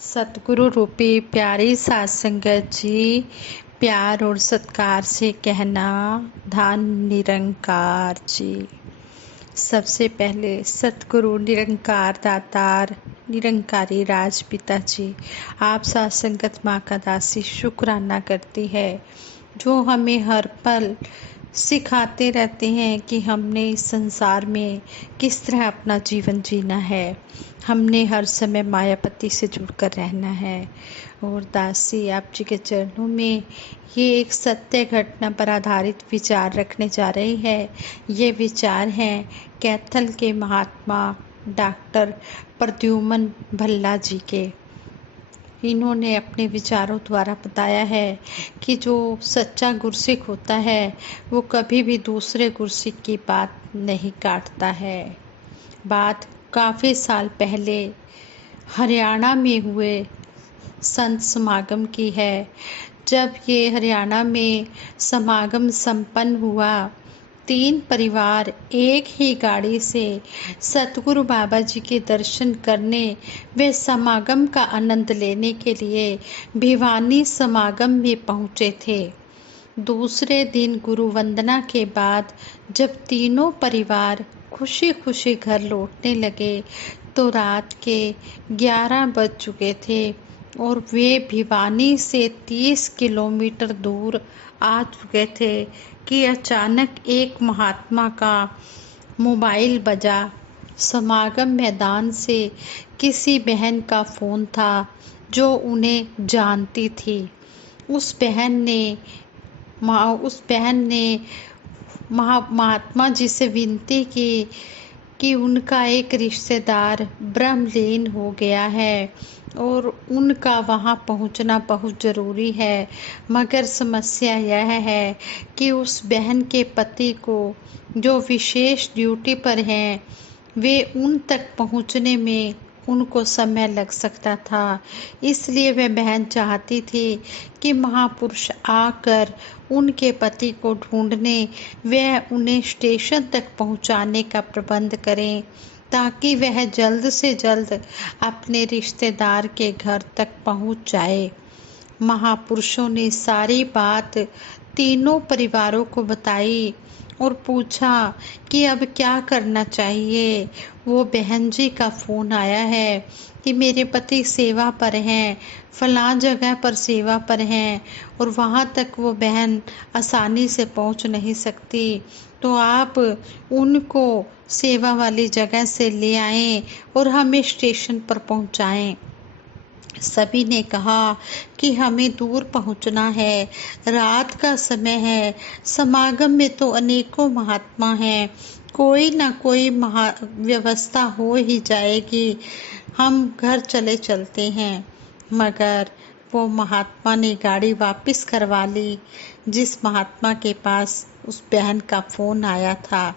सतगुरु रूपी प्यारी साध संगत जी, प्यार और सत्कार से कहना धन निरंकार जी। सबसे पहले सतगुरु निरंकार दातार निरंकारी राजपिता जी, आप साध संगत माँ का दासी शुक्राना करती है, जो हमें हर पल सिखाते रहते हैं कि हमने इस संसार में किस तरह अपना जीवन जीना है। हमने हर समय मायापति से जुड़कर रहना है। और दासी आप जी के चरणों में ये एक सत्य घटना पर आधारित विचार रखने जा रही है। ये विचार हैं कैथल के महात्मा डॉक्टर प्रद्युमन भल्ला जी के। इन्होंने अपने विचारों द्वारा बताया है कि जो सच्चा गुरसिख होता है वो कभी भी दूसरे गुरसिख की बात नहीं काटता है। बात काफ़ी साल पहले हरियाणा में हुए संत समागम की है। जब ये हरियाणा में समागम संपन्न हुआ, 3 परिवार एक ही गाड़ी से सतगुरु बाबा जी के दर्शन करने वे समागम का आनंद लेने के लिए भिवानी समागम में पहुँचे थे। दूसरे दिन गुरु वंदना के बाद जब तीनों परिवार खुशी खुशी घर लौटने लगे तो रात के 11 बज चुके थे और वे भिवानी से 30 किलोमीटर दूर आ चुके थे कि अचानक एक महात्मा का मोबाइल बजा। समागम मैदान से किसी बहन का फ़ोन था जो उन्हें जानती थी। उस बहन ने महात्मा जी से विनती की कि उनका एक रिश्तेदार ब्रह्मलीन हो गया है और उनका वहाँ पहुँचना बहुत ज़रूरी है। मगर समस्या यह है कि उस बहन के पति को, जो विशेष ड्यूटी पर हैं, वे उन तक पहुँचने में उनको समय लग सकता था। इसलिए वह बहन चाहती थी कि महापुरुष आकर उनके पति को ढूंढने वह उन्हें स्टेशन तक पहुंचाने का प्रबंध करें, ताकि वह जल्द से जल्द अपने रिश्तेदार के घर तक पहुंच जाए। महापुरुषों ने सारी बात तीनों परिवारों को बताई और पूछा कि अब क्या करना चाहिए। वो बहन जी का फ़ोन आया है कि मेरे पति सेवा पर हैं, फलां जगह पर सेवा पर हैं और वहाँ तक वो बहन आसानी से पहुँच नहीं सकती, तो आप उनको सेवा वाली जगह से ले आएं और हमें स्टेशन पर पहुँचाएं। सभी ने कहा कि हमें दूर पहुंचना है, रात का समय है, समागम में तो अनेकों महात्मा हैं, कोई ना कोई व्यवस्था हो ही जाएगी, हम घर चलते हैं। मगर वो महात्मा ने गाड़ी वापस करवा ली। जिस महात्मा के पास उस बहन का फ़ोन आया था,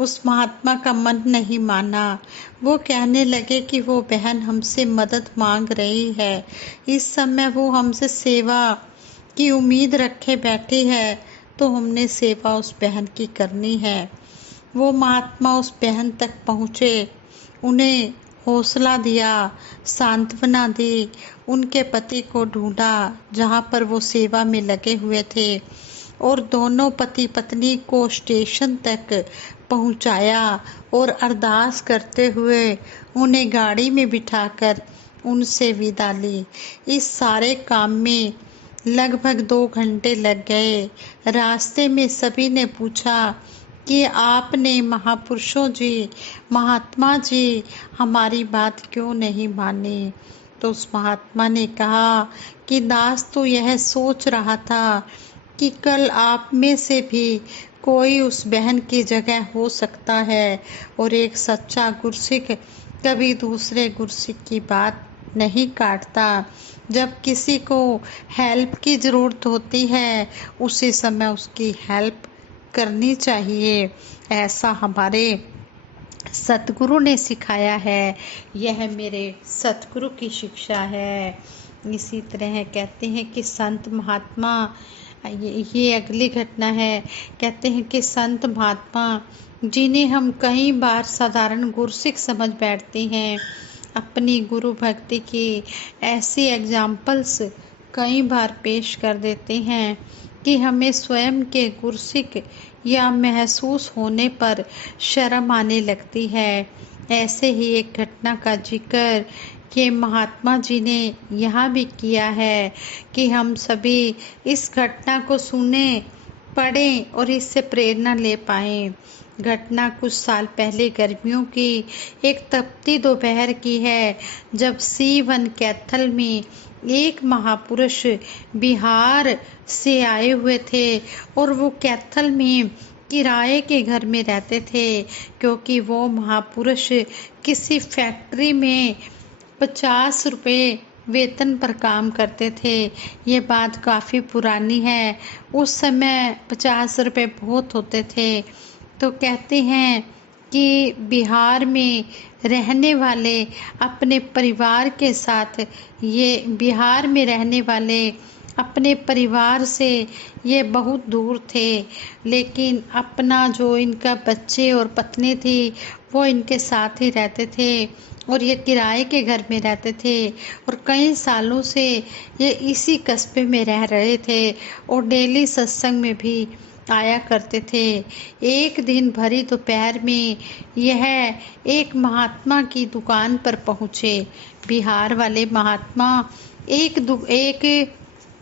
उस महात्मा का मन नहीं माना। वो कहने लगे कि वो बहन हमसे मदद मांग रही है, इस समय वो हमसे सेवा की उम्मीद रखे बैठी है, तो हमने सेवा उस बहन की करनी है। वो महात्मा उस बहन तक पहुँचे, उन्हें हौसला दिया, सांत्वना दी, उनके पति को ढूंढा जहाँ पर वो सेवा में लगे हुए थे और दोनों पति पत्नी को स्टेशन तक पहुंचाया और अरदास करते हुए उन्हें गाड़ी में बिठाकर उनसे विदा ली। इस सारे काम में लगभग 2 घंटे लग गए। रास्ते में सभी ने पूछा कि आपने महापुरुषों जी, महात्मा जी, हमारी बात क्यों नहीं मानी। तो उस महात्मा ने कहा कि दास तो यह सोच रहा था कि कल आप में से भी कोई उस बहन की जगह हो सकता है और एक सच्चा गुरसिख कभी दूसरे गुरसिख की बात नहीं काटता। जब किसी को हेल्प की ज़रूरत होती है उसी समय उसकी हेल्प करनी चाहिए, ऐसा हमारे सतगुरु ने सिखाया है। यह मेरे सतगुरु की शिक्षा है। इसी तरह कहते हैं कि संत महात्मा, ये अगली घटना है। कहते हैं कि संत महात्मा जिन्हें हम कई बार साधारण गुरसिख समझ बैठते हैं, अपनी गुरु भक्ति की ऐसी एग्जाम्पल्स कई बार पेश कर देते हैं कि हमें स्वयं के गुरसिक या महसूस होने पर शर्म आने लगती है। ऐसे ही एक घटना का जिक्र ये महात्मा जी ने यहाँ भी किया है कि हम सभी इस घटना को सुने, पढ़ें और इससे प्रेरणा ले पाएं। घटना कुछ साल पहले गर्मियों की एक तपती दोपहर की है, जब C1 कैथल में एक महापुरुष बिहार से आए हुए थे और वो कैथल में किराए के घर में रहते थे, क्योंकि वो महापुरुष किसी फैक्ट्री में 50 रुपये वेतन पर काम करते थे। ये बात काफ़ी पुरानी है, उस समय 50 रुपये बहुत होते थे। तो कहते हैं कि बिहार में रहने वाले अपने परिवार के साथ, ये बिहार में रहने वाले अपने परिवार से ये बहुत दूर थे, लेकिन अपना जो इनका बच्चे और पत्नी थी वो इनके साथ ही रहते थे और ये किराए के घर में रहते थे और कई सालों से ये इसी कस्बे में रह रहे थे और डेली सत्संग में भी आया करते थे। एक दिन भरी दोपहर में यह एक महात्मा की दुकान पर पहुँचे। बिहार वाले महात्मा एक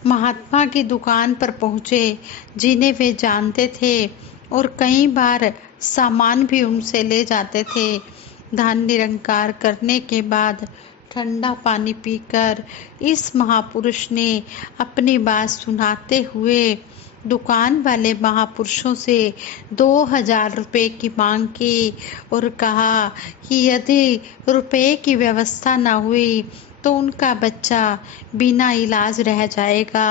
महात्मा की दुकान पर पहुँचे जिन्हें वे जानते थे और कई बार सामान भी उनसे ले जाते थे। ध्यान निरंकार करने के बाद ठंडा पानी पीकर इस महापुरुष ने अपनी बात सुनाते हुए दुकान वाले महापुरुषों से 2000 रुपये की मांग की और कहा कि यदि रुपये की व्यवस्था न हुई तो उनका बच्चा बिना इलाज रह जाएगा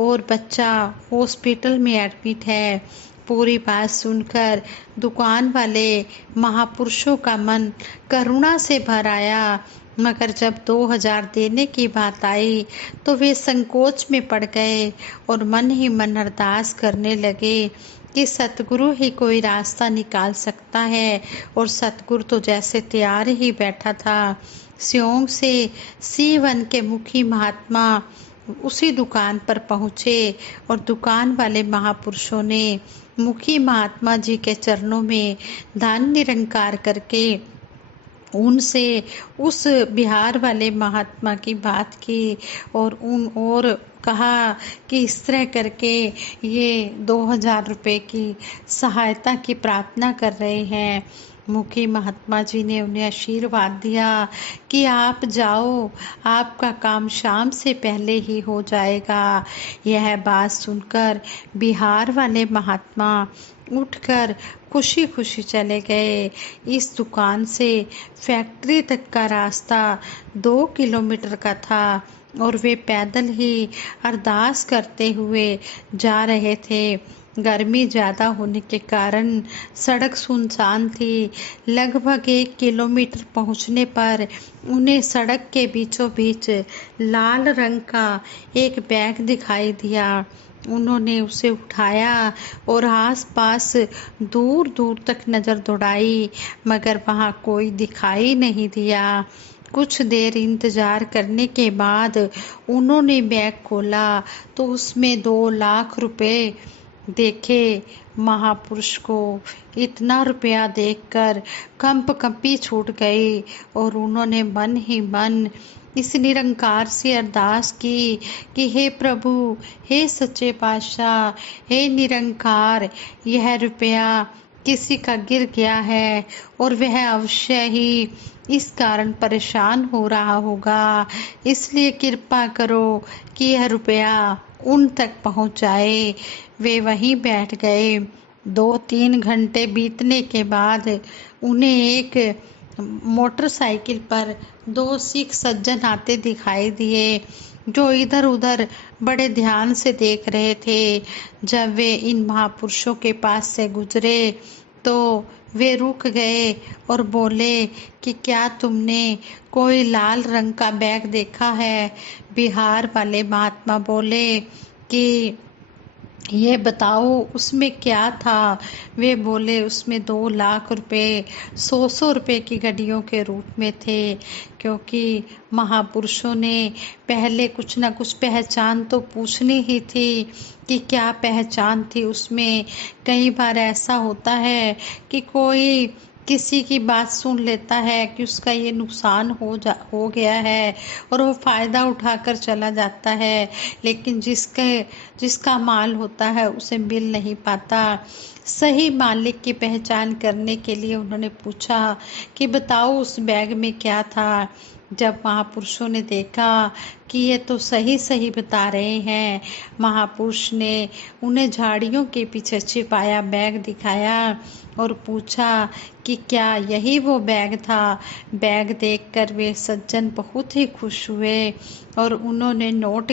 और बच्चा हॉस्पिटल में एडमिट है। पूरी बात सुनकर दुकान वाले महापुरुषों का मन करुणा से भर आया, मगर जब 2000 देने की बात आई तो वे संकोच में पड़ गए और मन ही मन अरदास करने लगे कि सतगुरु ही कोई रास्ता निकाल सकता है। और सतगुरु तो जैसे तैयार ही बैठा था। सियोंग से C1 के मुखी महात्मा उसी दुकान पर पहुँचे और दुकान वाले महापुरुषों ने मुखी महात्मा जी के चरणों में ध्यान निरंकार करके उनसे उस बिहार वाले महात्मा की बात की और कहा कि इस तरह करके ये 2000 रुपये की सहायता की प्रार्थना कर रहे हैं। मुखी महात्मा जी ने उन्हें आशीर्वाद दिया कि आप जाओ, आपका काम शाम से पहले ही हो जाएगा। यह बात सुनकर बिहार वाले महात्मा उठकर खुशी खुशी चले गए। इस दुकान से फैक्ट्री तक का रास्ता 2 किलोमीटर का था और वे पैदल ही अरदास करते हुए जा रहे थे। गर्मी ज़्यादा होने के कारण सड़क सुनसान थी। लगभग 1 किलोमीटर पहुंचने पर उन्हें सड़क के बीचों बीच लाल रंग का एक बैग दिखाई दिया। उन्होंने उसे उठाया और आसपास दूर दूर तक नज़र दौड़ाई, मगर वहाँ कोई दिखाई नहीं दिया। कुछ देर इंतज़ार करने के बाद उन्होंने बैग खोला तो उसमें 2 लाख रुपए देखे। महापुरुष को इतना रुपया देखकर कंपी छूट गई और उन्होंने मन ही मन इस निरंकार से अरदास की कि हे प्रभु, हे सच्चे पातशाह, हे निरंकार, यह रुपया किसी का गिर गया है और वह अवश्य ही इस कारण परेशान हो रहा होगा, इसलिए कृपा करो कि यह रुपया उन तक पहुंच जाए। वे वहीं बैठ गए। 2-3 घंटे बीतने के बाद उन्हें एक मोटरसाइकिल पर 2 सिख सज्जन आते दिखाई दिए, जो इधर उधर बड़े ध्यान से देख रहे थे। जब वे इन महापुरुषों के पास से गुजरे तो वे रुक गए और बोले कि क्या तुमने कोई लाल रंग का बैग देखा है? बिहार वाले महात्मा बोले कि ये बताओ उसमें क्या था। वे बोले उसमें 2 लाख रुपए 100-100 रुपए की घड़ियों के रूप में थे, क्योंकि महापुरुषों ने पहले कुछ ना कुछ पहचान तो पूछनी ही थी कि क्या पहचान थी उसमें। कई बार ऐसा होता है कि कोई किसी की बात सुन लेता है कि उसका ये नुकसान हो गया है और वो फ़ायदा उठाकर चला जाता है, लेकिन जिसका माल होता है उसे मिल नहीं पाता। सही मालिक की पहचान करने के लिए उन्होंने पूछा कि बताओ उस बैग में क्या था। जब महापुरुषों ने देखा कि ये तो सही सही बता रहे हैं, महापुरुष ने उन्हें झाड़ियों के पीछे छिपाया बैग दिखाया और पूछा कि क्या यही वो बैग था। बैग देखकर वे सज्जन बहुत ही खुश हुए और उन्होंने नोट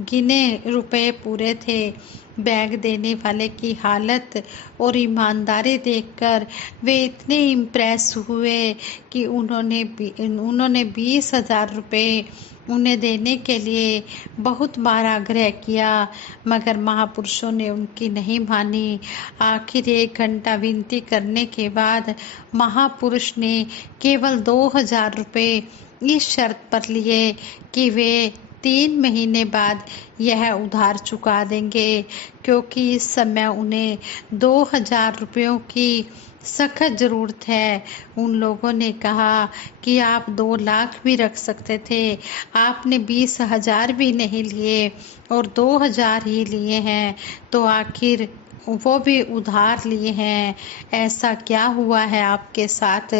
गिने रुपए पूरे थे। बैग देने वाले की हालत और ईमानदारी देखकर वे इतने इम्प्रेस हुए कि उन्होंने 20,000 रुपये उन्हें देने के लिए बहुत बार आग्रह किया, मगर महापुरुषों ने उनकी नहीं मानी। आखिर 1 घंटा विनती करने के बाद महापुरुष ने केवल 2,000 रुपये इस शर्त पर लिए कि वे 3 महीने बाद यह उधार चुका देंगे, क्योंकि इस समय उन्हें 2,000 रुपयों की सख्त ज़रूरत है। उन लोगों ने कहा कि आप 2 लाख भी रख सकते थे, आपने 20,000 भी नहीं लिए और 2,000 ही लिए हैं, तो आखिर वो भी उधार लिए हैं, ऐसा क्या हुआ है आपके साथ।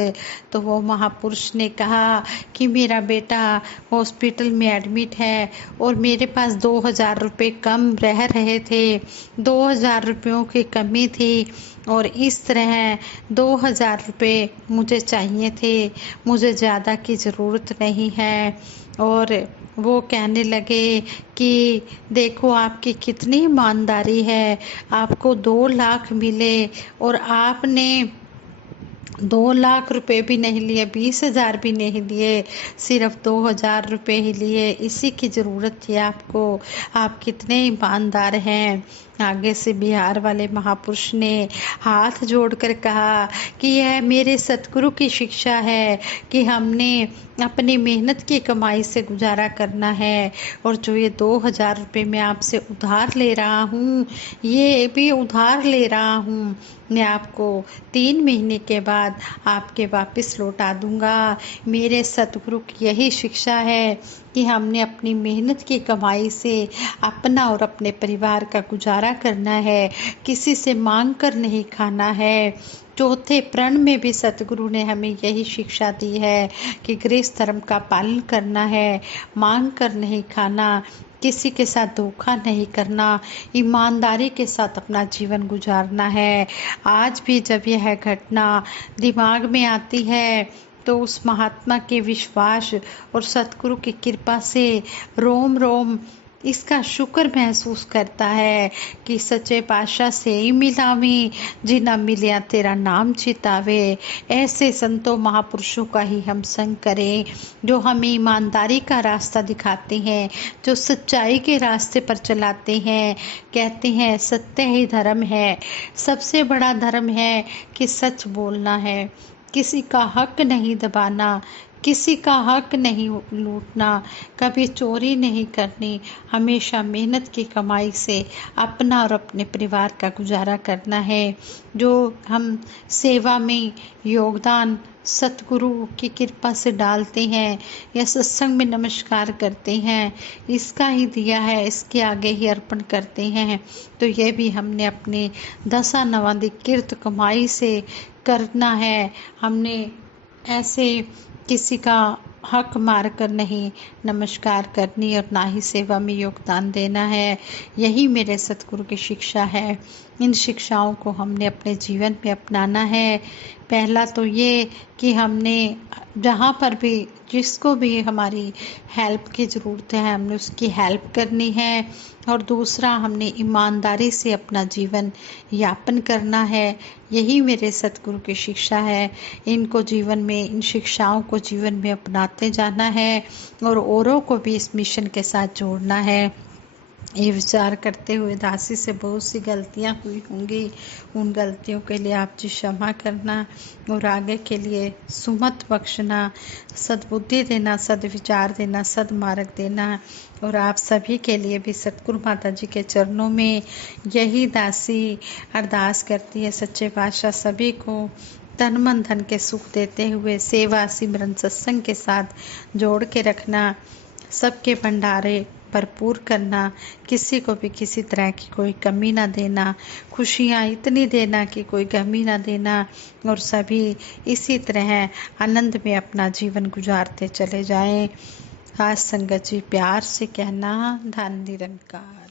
तो वो महापुरुष ने कहा कि मेरा बेटा हॉस्पिटल में एडमिट है और मेरे पास 2,000 रुपये कम रह रहे थे, 2,000 रुपयों की कमी थी और इस तरह 2,000 रुपये मुझे चाहिए थे, मुझे ज़्यादा की ज़रूरत नहीं है। और वो कहने लगे कि देखो आपकी कितनी ईमानदारी है, आपको 2 लाख मिले और आपने 2 लाख रुपए भी नहीं लिए, 20,000 भी नहीं लिए, सिर्फ 2,000 रुपये ही लिए, इसी की ज़रूरत थी आपको, आप कितने ईमानदार हैं। आगे से बिहार वाले महापुरुष ने हाथ जोड़कर कहा कि यह मेरे सतगुरु की शिक्षा है कि हमने अपनी मेहनत की कमाई से गुजारा करना है, और जो ये 2,000 रुपये मैं आपसे उधार ले रहा हूँ, ये भी उधार ले रहा हूँ, मैं आपको 3 महीने के बाद आपके वापस लौटा दूंगा। मेरे सतगुरु की यही शिक्षा है कि हमने अपनी मेहनत की कमाई से अपना और अपने परिवार का गुजारा करना है, किसी से मांग कर नहीं खाना है। चौथे प्रण में भी सतगुरु ने हमें यही शिक्षा दी है कि गृहस्थ धर्म का पालन करना है, मांग कर नहीं खाना, किसी के साथ धोखा नहीं करना, ईमानदारी के साथ अपना जीवन गुजारना है। आज भी जब यह घटना दिमाग में आती है तो उस महात्मा के विश्वास और सतगुरु की कृपा से रोम रोम इसका शुक्र महसूस करता है कि सच्चे पातशाह से ही मिलावी, जिना मिलिया तेरा नाम चितावे। ऐसे संतों महापुरुषों का ही हम संग करें, जो हमें ईमानदारी का रास्ता दिखाते हैं, जो सच्चाई के रास्ते पर चलाते हैं। कहते हैं सत्य ही धर्म है, सबसे बड़ा धर्म है कि सच बोलना है, किसी का हक नहीं दबाना, किसी का हक नहीं लूटना, कभी चोरी नहीं करनी, हमेशा मेहनत की कमाई से अपना और अपने परिवार का गुजारा करना है। जो हम सेवा में योगदान सतगुरु की कृपा से डालते हैं या सत्संग में नमस्कार करते हैं, इसका ही दिया है, इसके आगे ही अर्पण करते हैं, तो ये भी हमने अपने दशा नवादि किर्त कमाई से करना है। हमने ऐसे किसी का हक मार कर नहीं नमस्कार करनी और ना ही सेवा में योगदान देना है। यही मेरे सतगुरु की शिक्षा है। इन शिक्षाओं को हमने अपने जीवन में अपनाना है। पहला तो ये कि हमने जहाँ पर भी जिसको भी हमारी हेल्प की ज़रूरत है हमने उसकी हेल्प करनी है, और दूसरा हमने ईमानदारी से अपना जीवन यापन करना है। यही मेरे सतगुरु की शिक्षा है। इनको जीवन में, इन शिक्षाओं को जीवन में अपनाते जाना है और औरों को भी इस मिशन के साथ जोड़ना है। ये विचार करते हुए दासी से बहुत सी गलतियां हुई होंगी। उन गलतियों के लिए आप जी क्षमा करना और आगे के लिए सुमत बख्शना, सद्बुद्धि देना, सद्विचार देना, सद्मार्ग देना। और आप सभी के लिए भी सतगुरु माता जी के चरणों में यही दासी अरदास करती है। सच्चे पातशाह सभी को तन मन धन के सुख देते हुए सेवा सिमरन सत्संग के साथ जोड़ के रखना, सबके भंडारे भरपूर करना, किसी को भी किसी तरह की कोई कमी ना देना, खुशियाँ इतनी देना कि कोई कमी ना देना, और सभी इसी तरह आनंद में अपना जीवन गुजारते चले जाएं। आज संगत जी प्यार से कहना, धन निरंकार।